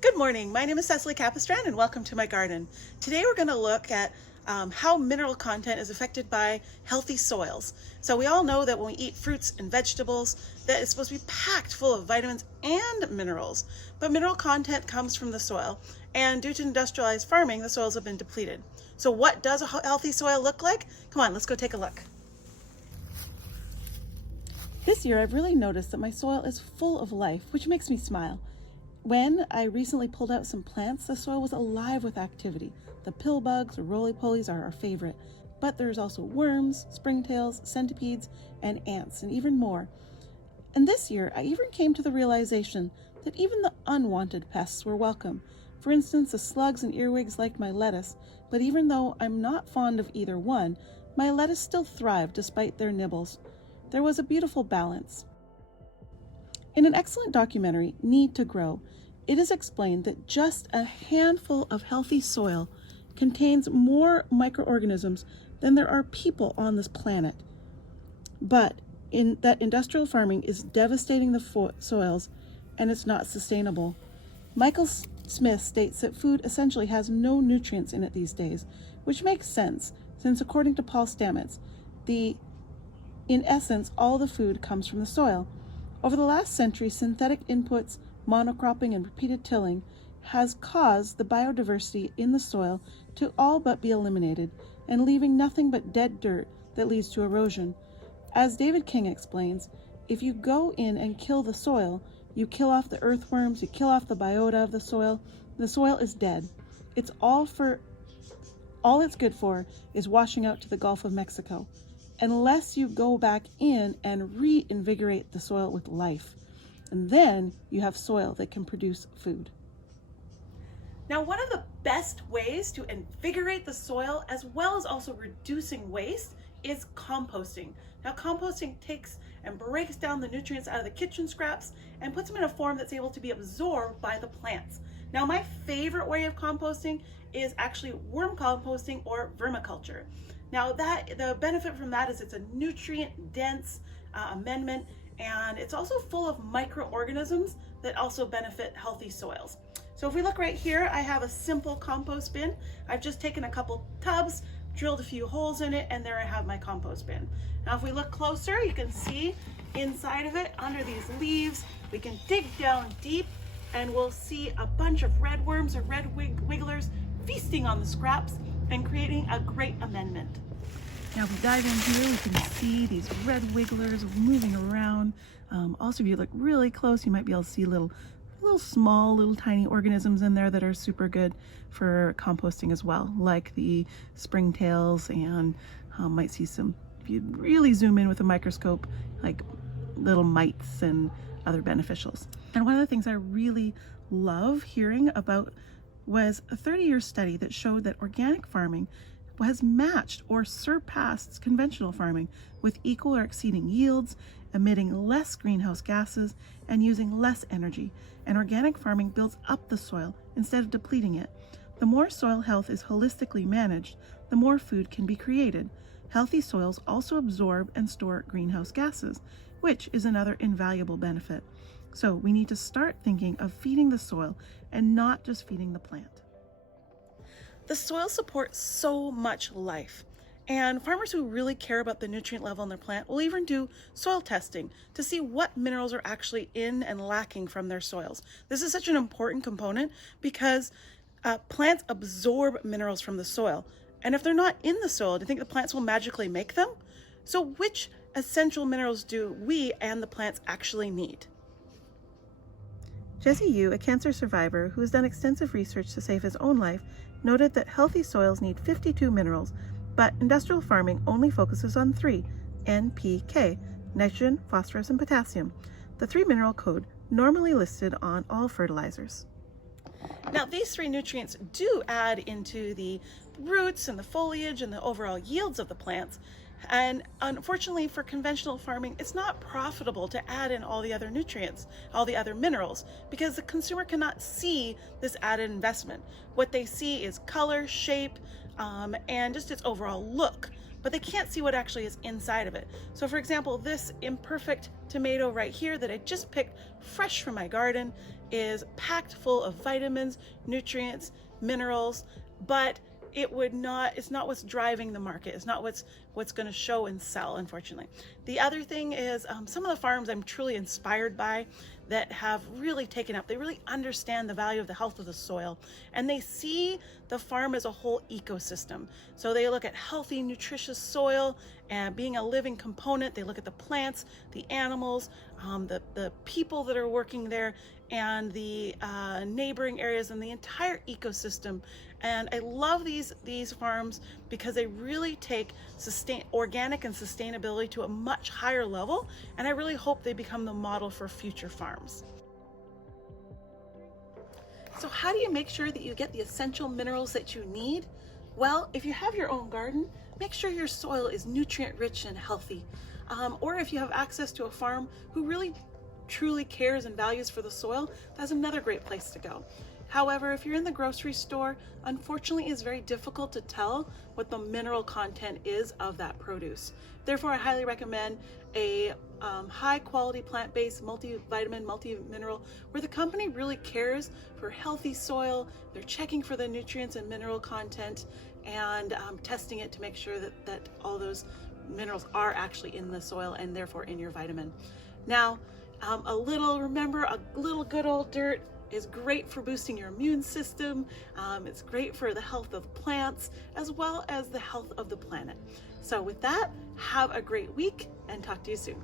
Good morning, my name is Cecily Capistran and welcome to my garden. Today we're going to look at how mineral content is affected by healthy soils. So we all know that when we eat fruits and vegetables that it's supposed to be packed full of vitamins and minerals, but mineral content comes from the soil, and due to industrialized farming the soils have been depleted. So what does a healthy soil look like? Come on, let's go take a look. This year I've really noticed that my soil is full of life, which makes me smile. When I recently pulled out some plants, the soil was alive with activity. The pill bugs or roly-polies are our favorite, but there's also worms, springtails, centipedes, and ants, and even more. And this year, I even came to the realization that even the unwanted pests were welcome. For instance, the slugs and earwigs liked my lettuce, but even though I'm not fond of either one, my lettuce still thrived despite their nibbles. There was a beautiful balance. In an excellent documentary, Need to Grow, it is explained that just a handful of healthy soil contains more microorganisms than there are people on this planet. But that industrial farming is devastating the soils and it's not sustainable. Michael Smith states that food essentially has no nutrients in it these days, which makes sense since according to Paul Stamets, in essence, all the food comes from the soil. Over the last century, synthetic inputs, monocropping, and repeated tilling has caused the biodiversity in the soil to all but be eliminated and leaving nothing but dead dirt that leads to erosion. As David King explains, if you go in and kill the soil, you kill off the earthworms, you kill off the biota of the soil is dead. All it's good for is washing out to the Gulf of Mexico, unless you go back in and reinvigorate the soil with life. And then you have soil that can produce food. Now, one of the best ways to invigorate the soil, as well as also reducing waste, is composting. Now, composting takes and breaks down the nutrients out of the kitchen scraps and puts them in a form that's able to be absorbed by the plants. Now, my favorite way of composting is actually worm composting or vermiculture. Now, the benefit from that is it's a nutrient-dense amendment, and it's also full of microorganisms that also benefit healthy soils. So if we look right here, I have a simple compost bin. I've just taken a couple tubs, drilled a few holes in it, and there I have my compost bin. Now if we look closer, you can see inside of it, under these leaves, we can dig down deep and we'll see a bunch of red worms or red wigglers feasting on the scraps and creating a great amendment. Now if we dive in here, we can see these red wigglers moving around. Also, if you look really close, you might be able to see little small, tiny organisms in there that are super good for composting as well, like the springtails, and might see some, if you really zoom in with a microscope, like little mites and other beneficials. And one of the things I really love hearing about was a 30-year study that showed that organic farming has matched or surpassed conventional farming with equal or exceeding yields, emitting less greenhouse gases, and using less energy. And organic farming builds up the soil instead of depleting it. The more soil health is holistically managed, the more food can be created. Healthy soils also absorb and store greenhouse gases, which is another invaluable benefit. So we need to start thinking of feeding the soil and not just feeding the plant. The soil supports so much life, and farmers who really care about the nutrient level in their plant will even do soil testing to see what minerals are actually in and lacking from their soils. This is such an important component because plants absorb minerals from the soil, and if they're not in the soil, do you think the plants will magically make them? So which essential minerals do we and the plants actually need? Jesse Yu, a cancer survivor who has done extensive research to save his own life, noted that healthy soils need 52 minerals, but industrial farming only focuses on 3, N, P, K, nitrogen, phosphorus, and potassium, the 3-mineral code normally listed on all fertilizers. Now, these 3 nutrients do add into the roots and the foliage and the overall yields of the plants, and unfortunately for conventional farming, it's not profitable to add in all the other nutrients, all the other minerals, because the consumer cannot see this added investment. What they see is color, shape, and just its overall look. but they can't see what actually is inside of it. So for example, this imperfect tomato right here that I just picked fresh from my garden is packed full of vitamins, nutrients, minerals, but it's not what's driving the market. It's not what's going to show and sell, unfortunately. The other thing is some of the farms I'm truly inspired by that have really taken up, they really understand the value of the health of the soil, and they see the farm as a whole ecosystem. So they look at healthy, nutritious soil and being a living component. They look at the plants, the animals, the people that are working there, and the neighboring areas and the entire ecosystem. And I love these farms because they really take organic and sustainability to a much higher level, and I really hope they become the model for future farms. So how do you make sure that you get the essential minerals that you need? Well, if you have your own garden, make sure your soil is nutrient rich and healthy. Or if you have access to a farm who really truly cares and values for the soil, that's another great place to go. However, if you're in the grocery store, unfortunately it's very difficult to tell what the mineral content is of that produce. Therefore, I highly recommend a high quality plant-based multivitamin, multi-mineral, where the company really cares for healthy soil. They're checking for the nutrients and mineral content and testing it to make sure that all those minerals are actually in the soil and therefore in your vitamin. Now, remember, a little good old dirt is great for boosting your immune system. It's great for the health of plants as well as the health of the planet. So with that, have a great week and talk to you soon.